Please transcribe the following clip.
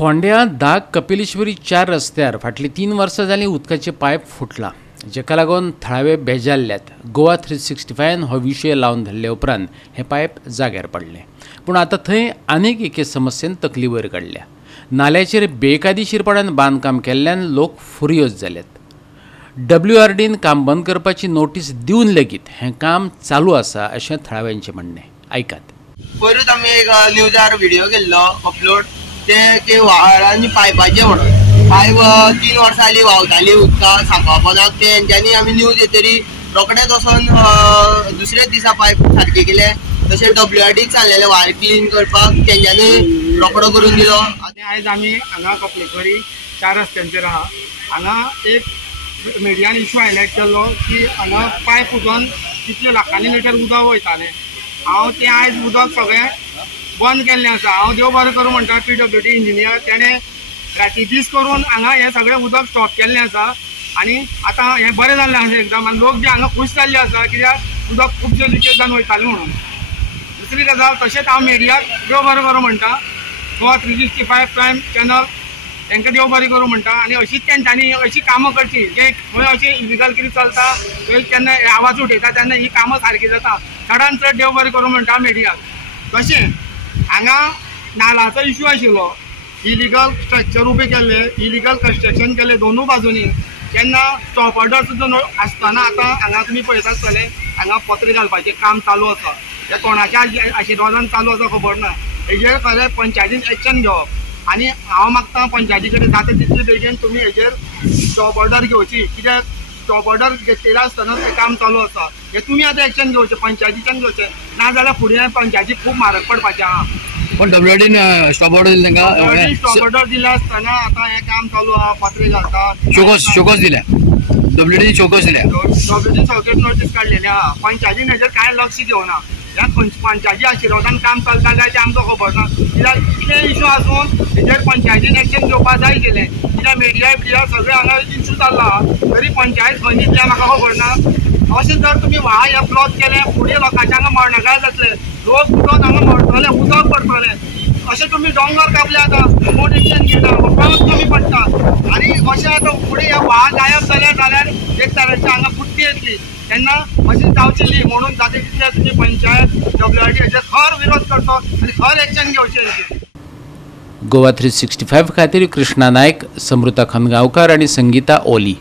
फोंड्या दाग कपिलेश्वरी 4 रस्त्यार फाटली 3 वर्सां जालीं उदकाचे पायप फुटला, जेका लागून थळावे बेजारल्यात। गोवा 365 हो विशय लावन धरले उपरांत हे पायप जाग्यार पडले, पूण आतां थंय आनीक एके समस्येन तकली वयर काडल्या। नाल्याचेर बेकायदेशीरपणान बांदकाम केल्ल्यान लोक फुर्योज जाल्यात। WRDन काम बंद करपाची नोटीस दिवन लेगीत हें काम चालू आसा अशें थळाव्यांचें म्हणणें। आयकात। परत आमी एक न्यूजार व्हिडिओ केल्लो अपलोड, ते व्हाळांनी पायपाचे म्हणून पायप 3 वर्सां जालीं व्हांवताली उदकां सांपावपाक, ते हेंच्यांनी आमी न्यूज येतरी रोखडेच वचोन दुसऱ्याच दिसा पायप सारके केले। तशें WRD चाललेले व्हाळ क्लीन करपाक, तेंच्यांनी रोखडो करून दिलो। आयज आमी हांगा कपिलेश्वरी 4 रस्त्यांचेर आहा। हांगा एक मिडियान इश्यू हायलायट केल्लो की हांगा पायप फुटोन कितले लाखांनी लिटर उदक वयतालें। हांव तें आयज उदक सगळें बंद केल्लें आसा। हांव देव बरें करूं म्हणटा PWD इंजिनियर, तेणें राती दीस करून हांगा हें सगळें उदक स्टॉप केल्लें आसा आनी आतां हें बरें जाल्लें आसा एकदम। आनी लोक जे हांगा खूश जाल्ले आसा कित्याक उदक खुबशे लिकेज जावन वयतालें म्हणून। दुसरी गजाल, तशेंच हांव मिडियाक देव बरें करूं म्हणटा, गोवा 365 प्रायम चॅनल तांकां देव बरें करूं म्हणटा आनी अशीच तेंच्यांनी अशीं कामां करची। जे खंय अशें इलिगल कितें चलता थंय केन्ना आवाज उठयता तेन्ना ही कामां सारकी जाता। चडांत चड देव बरें करूं म्हणटा मिडियाक। तशें हांगा नालाचो इश्यू आशिल्लो, इलिगल स्ट्रक्चर उबे केल्ले, इलिगल कन्स्ट्रक्शन केलें दोनूय बाजूनी। तेन्ना स्टॉप ऑर्डर सुद्दां आसतना आतां हांगा तुमी पळयता आसतले हांगा पत्र घालपाचें काम चालू आसा। तें कोणाच्या आशिर्वादान चालू आसा खबर ना। हेजेर खरें पंचायतीन एक्शन घेवप आनी हांव मागता पंचायती कडेन जाता तितले बेगीन तुमी हेजेर स्टॉप ऑर्डर घेवची, कित्याक स्टॉप ऑर्डर घेतलेले आसतना तें काम चालू आसा। हे तुमी आतां एक्शन घेवचें, पंचायतीच्यान घेवचें, ना जाल्यार फुडें पंचायतीक खूब म्हारग पडपाचें आहा। पण WRDन स्टॉप ऑर्डर दिली तांकां, स्टॉप ऑर्डर दिले आसतना आतां हें काम चालू आहा, पत्रे घालता, चोकोस दिल्या, WRDन चोकोस दिल्या, WRDन सगळेच नोटीस काडलेली आहा। पंचायतीन हेजेर कांय लक्ष घेवना। ह्या पंचायती आशिर्वादान काम चलता काय तें आमकां खबर ना, कित्याक कितें इश्यू आसून हेजेर पंचायतीन एक्शन घेवपाक जाय आशिल्लें। कित्याक मिडिया सगळें हांगा इश्यू जाल्लो आहा, तरी पंचायत खंय दितल्या म्हाका खबर ना। अशें जर तुमी व्हाळ हें ब्लॉक केलें, फुडें लोकांच्या हांगा मरणकाय जातले, लोक उदक हांगा मरतले, उदक पडटलें। अशें तुमी दोंगर कापले आतां, कोण एक्शन घेना, पावस कमी पडटा आनी अशें आतां फुडें हें व्हाळ गायब जाल्यार एक तरेची हांगा पुट्टी येतली। तेन्ना अशें जावचें न्ही म्हणून जाता तितले तुमी पंचायत WRD हेजेर खर विरोध करचो आनी खर एक्शन घेवचें। गोवा 365 खातीर कृष्णा नायक, समृता खनगांवकार आनी संगीता ओली।